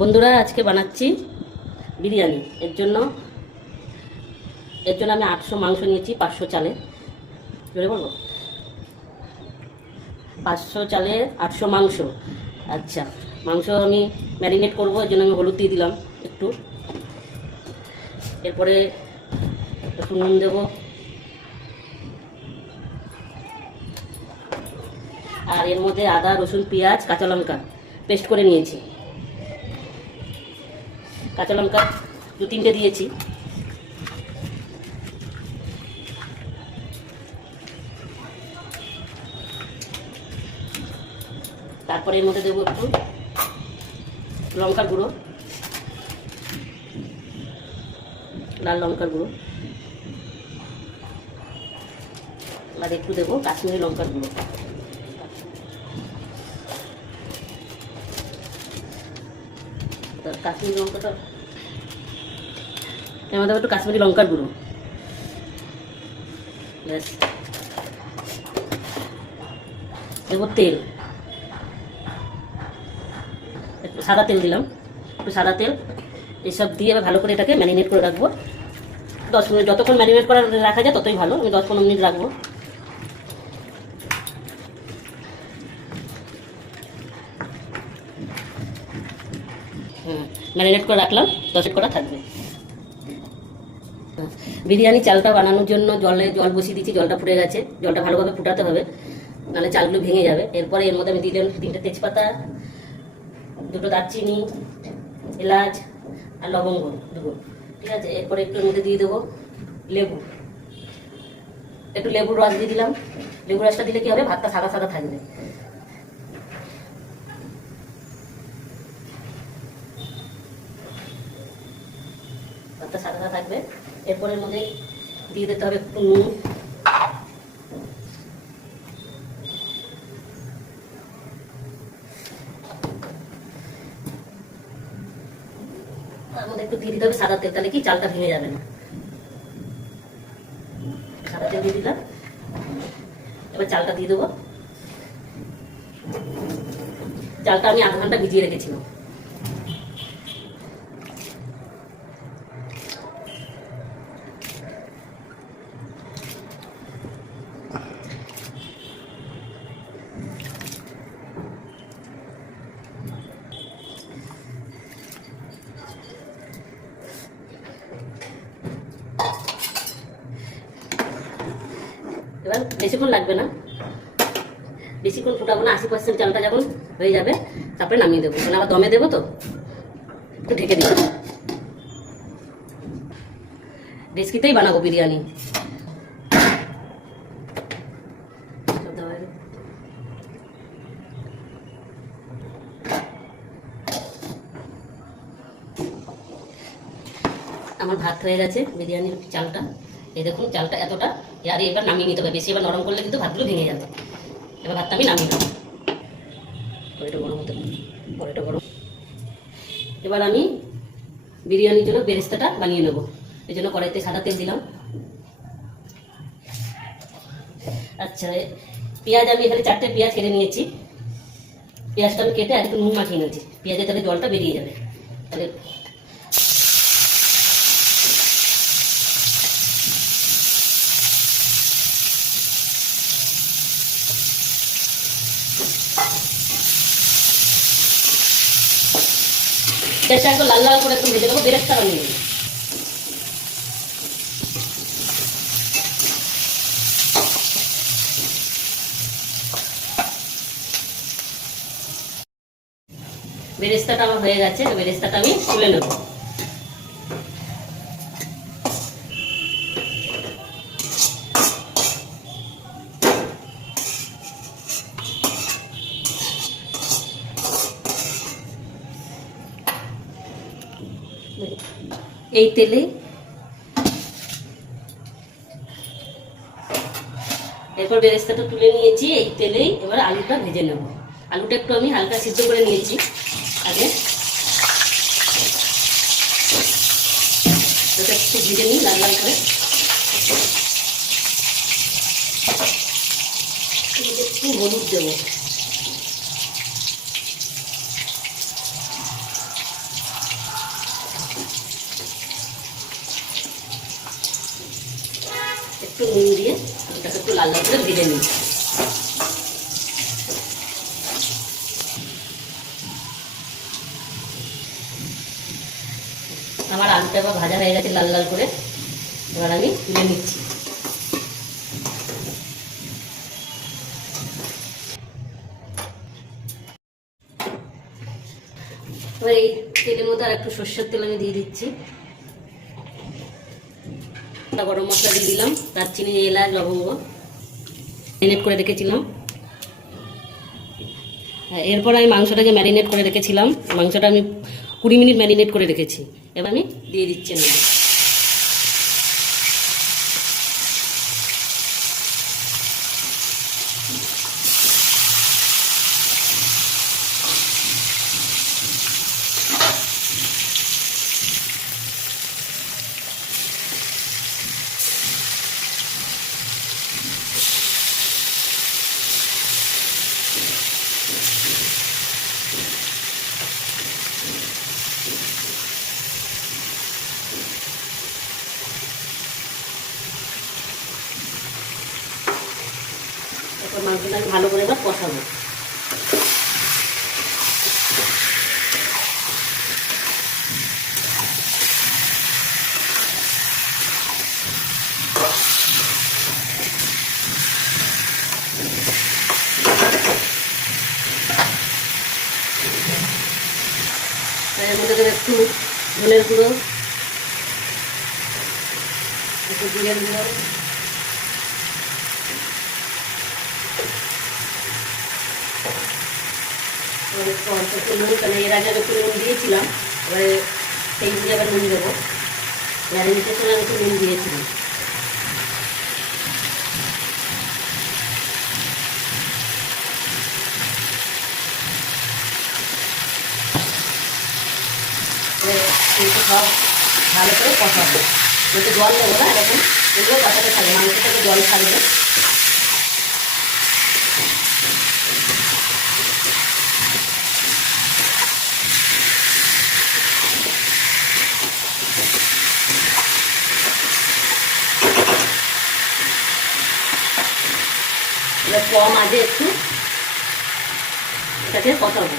বন্ধুরা, আজকে বানাচ্ছি বিরিয়ানি। এর জন্য আমি 800 মাংস নিয়েছি, 500 চালে। জোরে বলবো, 500 চালে 800 মাংস। আচ্ছা, মাংস আমি ম্যারিনেট করবো, এর জন্য আমি হলুদ দিয়ে দিলাম একটু। এরপরে একটু নুন দেবো, আর এর মধ্যে আদা, রসুন, পেঁয়াজ, কাঁচা লঙ্কা পেস্ট করে নিয়েছি। কাঁচা লঙ্কা 2-3টে দিয়েছি। তারপরে এর মধ্যে দেবো একটু লঙ্কার গুঁড়ো, লাল লঙ্কার গুঁড়ো, আর একটু দেবো কাশ্মীরি লঙ্কার গুঁড়ো। কাশ্মীরি লঙ্কাটা এর মধ্যে একটু কাশ্মীরি লঙ্কার গুঁড়ো, ব্যাস। দেবো তেল, একটু সাদা তেল দিলাম, একটু সাদা তেল। এসব দিয়ে ভালো করে এটাকে ম্যারিনেট করে রাখবো 10 মিনিট। যতক্ষণ ম্যারিনেট করে রাখা যায় ততই ভালো। আমি 10-15 মিনিট রাখবো। ম্যারিনেট করে রাখলাম, 10 মিনিট করা থাকবে। বিরিয়ানি চালটা বানানোর জন্য জল বসিয়ে দিচ্ছি। জলটা ফুটে গেছে, জলটা ভালোভাবে ফুটাতে হবে, নাহলে চালগুলো ভেঙে যাবে। এরপরে এর মধ্যে আমি দিলাম 3টে তেজপাতা, 2টো দারচিনি, এলাচ আর লবঙ্গ দেবো, ঠিক আছে। এরপরে একটু মধ্যে দিয়ে দেবো লেবু, একটু লেবুর রস দিয়ে দিলাম। লেবুর রসটা দিলে কি হবে, ভাতটা সাদা সাদা থাকবে। ভাতটা সাদা সাদা থাকবে। এরপরে এর মধ্যে দিয়ে দিতে হবে একটু নুন, তার মধ্যে একটু দিয়ে দিতে হবে সাদা তেল, তাহলে কি চালটা ভেঙে যাবে না। সাদা তেল দিয়ে দিলাম। এবার চালটা দিয়ে দেবো। চালটা আমি আধ ঘন্টা ভিজিয়ে রেখেছিলাম। এবার বেশিক্ষণ লাগবে না, বেশিক্ষণ ফুটাবো না। 80% চালটা যখন হয়ে যাবে তারপরে নামিয়ে দেবো, মানে আবার দমে দেবো তো, একটু ঢেকে দিই। ডেস্কিতেই বানাবো বিরিয়ানি। আমার ভাত হয়ে গেছে, বিরিয়ানির চালটা এই দেখুন, চালটা এতটা। আর এবার নামিয়ে নিতে হবে, বেশি এবার নরম করলে কিন্তু ভাতগুলো ভেঙে যাবে। এবার ভাতটা আমি নামিয়ে দেবো, কড়াইটা গরম হতে, কড়াইটা গরম। এবার আমি বিরিয়ানির জন্য বেরেস্তাটা বানিয়ে নেবো। এই জন্য কড়াইতে সাদা তেল দিলাম। আচ্ছা, পেঁয়াজ আমি এখানে 4টে পেঁয়াজ কেটে নিয়েছি। পেঁয়াজটা আমি কেটে আর একটু নুন মাখিয়ে নিয়েছি, পেঁয়াজের তাহলে জলটা বেরিয়ে যাবে। তাহলে পেঁয়াজটা একটু লাল লাল করে একটু ভেজে নেবো, বেরেস্তা বানিয়ে নেবো। বেরেস্তাটা আমার হয়ে গেছে, বেরেস্তাটা আমি তুলে নেব। এই তেলে এরপর বেরেস্তাটা তুলে নিয়েছি, এই তেলেই এবার আলুটা ভেজে নেব। আলুটা একটু আমি হালকা সিদ্ধ করে নিয়েছি আগে, ওটা একটু ভেজে নিই লাল লাল করে। একটু হলুদ দেবো, একটু নুন দিয়ে এটাকে একটু লাল লাল করে ভেজে নিই। আমার আলুটা এবার ভাজা হয়ে গেছে লাল লাল করে, এবার আমি তুলে নিচ্ছি। এবার এই তেলের মধ্যে আর একটু সর্ষের তেল আমি দিয়ে দিচ্ছি। গরম মশলা দিয়ে দিলাম, দারচিনি, এলাচ, লবঙ্গ ম্যারিনেট করে রেখেছিলাম। এরপর আমি মাংসটাকে ম্যারিনেট করে রেখেছিলাম, মাংসটা আমি 20 মিনিট ম্যারিনেট করে রেখেছি। এবার আমি দিয়ে দিচ্ছি না। এরপর মাংসটাকে ভালো করে এবার কষাবো। এর মধ্যে দেবো একটু ধনের গুঁড়ো, একটু জিরের গুঁড়ো, একটু নুন, কারণ এর আগে একটু নুন দিয়েছিলাম, এবারে সেই বুঝে আবার নুন দেবো। ম্যারিনেটের সময় আমি একটু নুন দিয়েছিলাম। সব ভালো করে কষাবো, যদি জল দেবো না, এরকম এগুলো কষাতে থাকবে, মাংস থেকে জল থাকবে। এবার কম আজে একটু এটাকে কষাবো।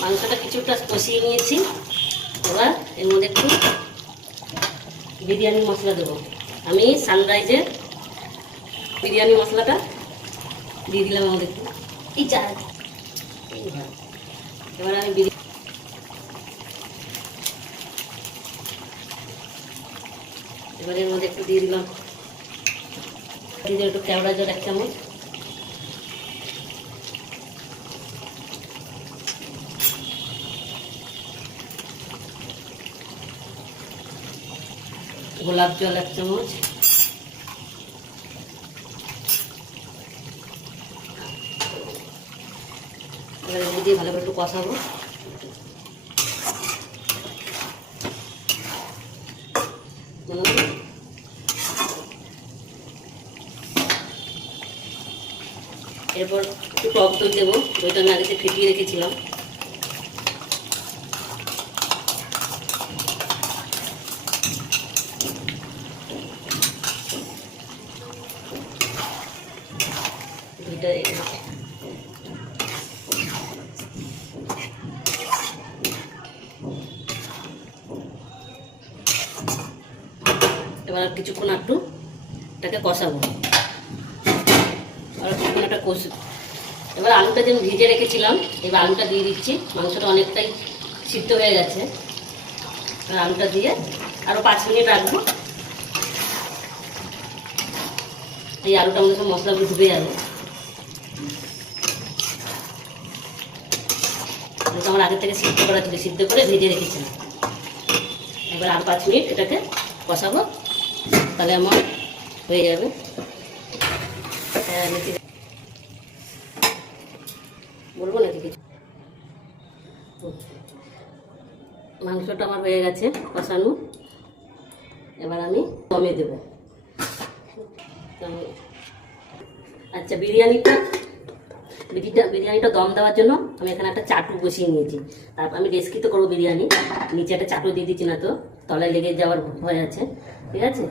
মাংসটা কিছুটা কষিয়ে নিয়েছি, এবার এর মধ্যে একটু বিরিয়ানি মশলা দেবো। আমি সানরাইজের বিরিয়ানি মশলাটা দিয়ে দিলাম আমাদের একটু। এবার আমি এবার এর মধ্যে একটু দিয়ে দিলাম একটু কেওড়া জল 1 চামচ, গোলাপ জল 1 চামচ, এবার এগুলো দিয়ে ভালো করে একটু কষাবো। এরপর একটু টক দই দেবো, দইটা আমি আগে ফেটিয়ে রেখেছিলাম। দইটা এবার কিছুক্ষণ একটু এটাকে কষাবো, আর কিছুক্ষণ একটা কষি। এবার আলুটা যে ভিজে রেখেছিলাম, এবার আলুটা দিয়ে দিচ্ছি। মাংসটা অনেকটাই সিদ্ধ হয়ে গেছে, এবার আলুটা দিয়ে আরও 5 মিনিট রাখবো। এই আলুটার মধ্যে সব মশলাগুলো ঢুকে যাবে। আমার আগে থেকে সিদ্ধ করা ছিল, সিদ্ধ করে ভেজে রেখেছিলাম। এবার আর 5 মিনিট এটাকে কষাবো, তাহলে আমার হয়ে যাবে। বলবো নাকি কিছু? মাংসটা আমার হয়ে গেছে কষানো। এবার আমি দমে দেব। আচ্ছা, বিরিয়ানিটা দম দেওয়ার জন্য আমি এখানে একটা চাটু বসিয়ে নিয়েছি। তারপর আমি রেস্কি তো করবো বিরিয়ানি, নিচে একটা চাটু দিয়ে দিচ্ছি, না তো তলায় লেগে যাওয়ার ভয় আছে। ঠিক আছে।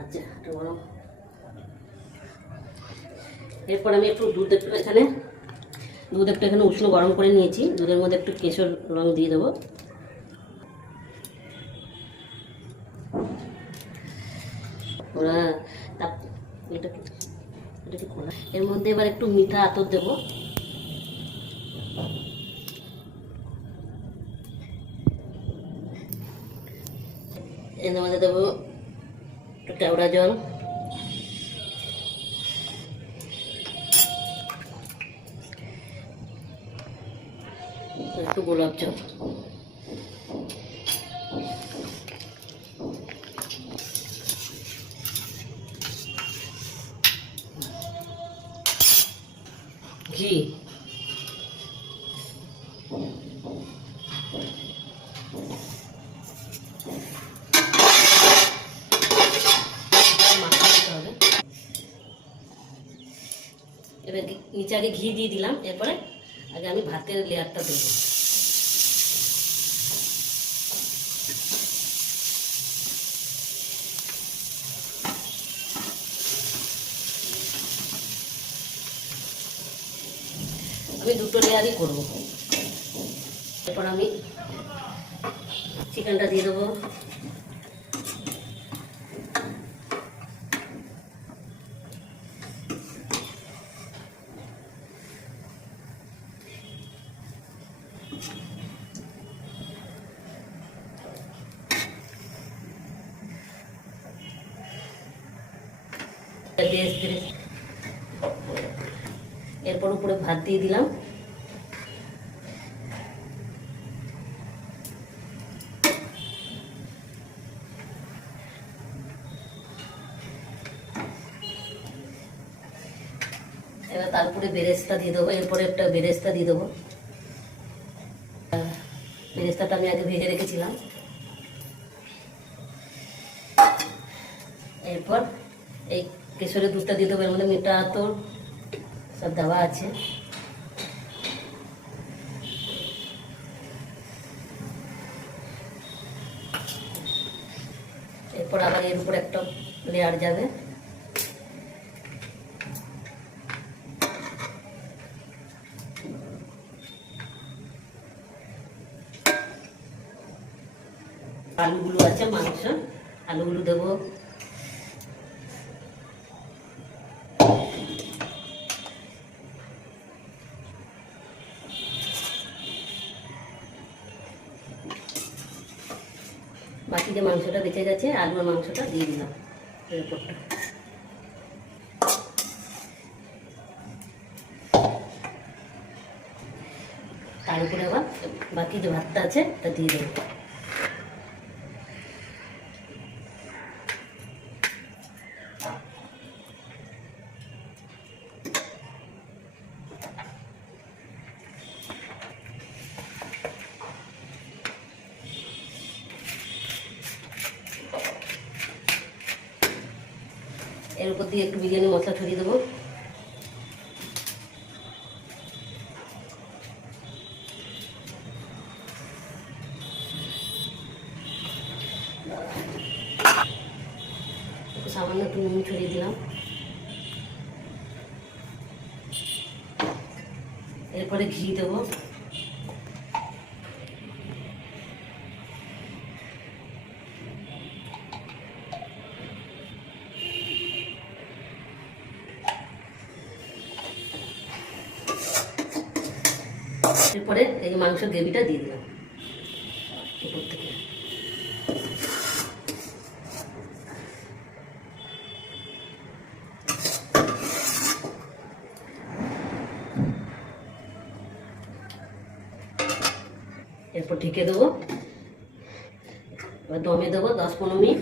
আচ্ছা, গরম। এরপর আমি একটু দুধ একটু এখানে উষ্ণ গরম করে নিয়েছি। দুধের মধ্যে একটু কেশর রং দিয়ে দেবো। ওরা এর মধ্যে এবার একটু মিঠা আতর দেবো। এর মধ্যে দেবো একটু কেওড়া জল, একটু গোলাপ জল। ঘি, এবার নিচে আগে ঘি দিয়ে দিলাম। এরপরে আগে আমি ভাতের লেয়ারটা দেবো। আমি দুটো লেয়ারই করবো। এরপর আমি চিকেনটা দিয়ে দেবো। এরপর উপরে ভাত দিয়ে দিলাম। এবার তার উপরে বেরেস্তা দিয়ে দেবো। এরপরে একটা বেরেস্তা দিয়ে দেবো। বেরেস্তাটা আমি আগে ভেজে রেখেছিলাম। এরপর এই কেশরের দুধটা দিয়ে দেবো। এর মধ্যে মিঠা আতর সব দেওয়া আছে। এরপর আবার এর উপর একটা লেয়ার যাবে। আলুগুলো আছে মাংস, আলুগুলো দেবো। বাকি যে মাংসটা বেঁচে গেছে আলু আর মাংসটা দিয়ে দিলাম এর উপরটা। তার উপরে আবার বাকি যে ভাতটা আছে তা দিয়ে দেবো। এর উপর দিয়ে একটু বিরিয়ানি মশলা ছড়িয়ে দেবো। সামান্য একটু নুন ছড়িয়ে দিলাম। এরপরে ঘি দেবো। এরপরে এই মাংসের গ্রেভিটা দিয়ে দিলাম উপর থেকে। এরপর ঢেকে দেবো। এবার দমে দেবো 10-15 মিনিট।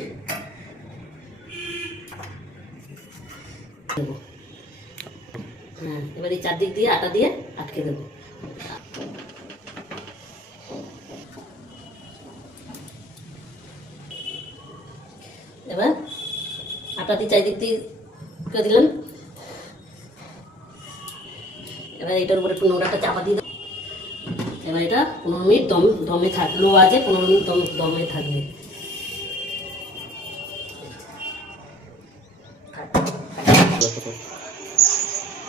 হ্যাঁ, এবার এই চারদিক দিয়ে আটা দিয়ে আটকে দেবো। আটা দিয়ে চারিদিক দিয়ে করে দিলাম। এবার এটার উপরে একটু নোংরাটা চাপা দিয়ে দাও। এবার এটা 15 মিনিট দমে থাকলো, আছে 15 মিনিট দমে থাকবে।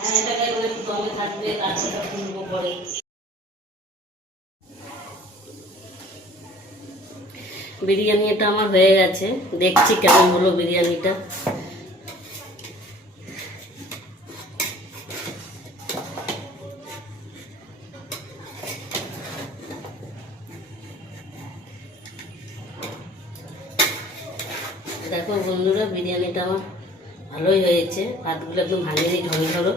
হ্যাঁ, এটাকে একটু দমে থাকবে, তারপরে খুলবো পরে। বিরিয়ানি এটা আমার হয়ে গেছে, দেখছি কেমন হলো বিরিয়ানিটা। দেখো বন্ধুরা, বিরিয়ানিটা আমার ভালোই হয়েছে, ভাতগুলো একদম ভাঙিয়ে ঝরঝরো।